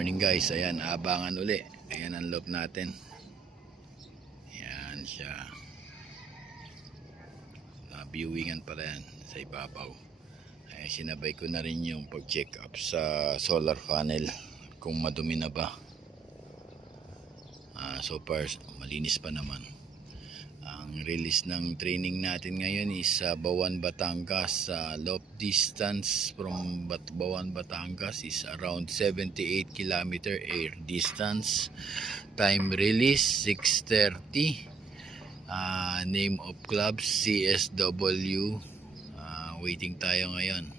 Morning guys, ayan, abangan uli. Ayan ang loob natin. Ayan siya. Viewingan pala yan sa ibabaw. Ayan, sinabay ko na rin yung pag-check up sa solar panel kung madumi na ba. So far malinis pa naman. Ang release ng training natin ngayon is sa Bawan, Batangas. Loop distance from Bawan, Batangas is around 78 km air distance. Time release 6:30. Name of club CSW. Waiting tayo ngayon.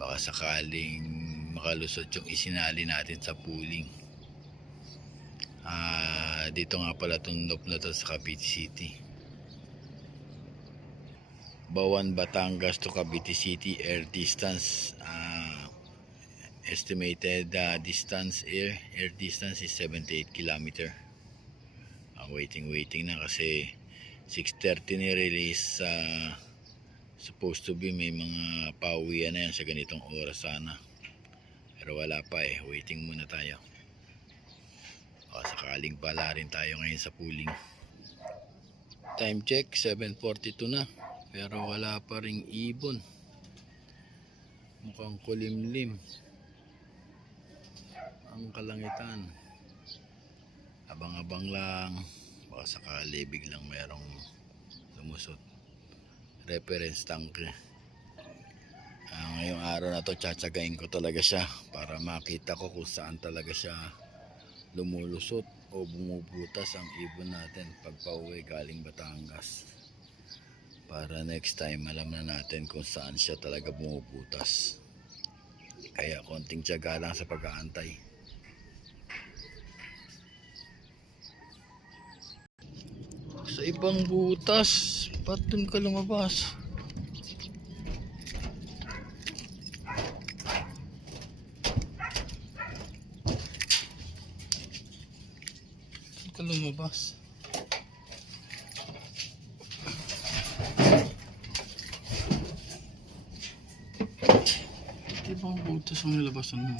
Baka sakaling makalusot yung isinali natin sa pooling. Dito nga pala itong loop na to sa Cavite City. Bawan, Batangas to Cavite City air distance. Estimated distance air distance is 78 km. Waiting na kasi 6:30 ni release. Supposed to be may mga pauwian na yan sa ganitong oras sana, pero wala pa eh. Waiting muna tayo. Sakaling pala rin tayo ngayon sa pooling. Time check 7:42 na, pero wala pa ring ibon. Mukhang kulimlim ang kalangitan. Abang-abang lang, baka sakali biglang merong lumusot. Reference tank. Ngayong araw na to tsatsagain ko talaga siya para makita ko kung saan talaga siya lumulusot o bumubutas ang ibon natin pag pauwi galing Batangas, para next time alam na natin kung saan siya talaga bumubutas. Kaya konting tiyaga lang sa pag-aantay. Sa ibang butas, ba't dun ka lumabas? Dun ka lumabas. Ibang butas ang nilabasan mo.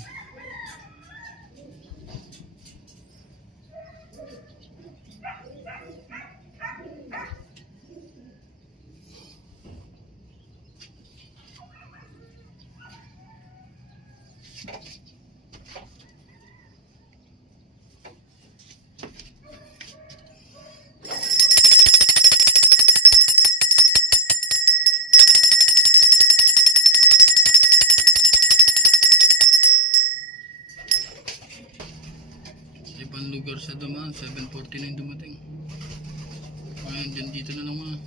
Ibang lugar sa dumaan, 7:49 dumating. Ngayon dyan dito na naman.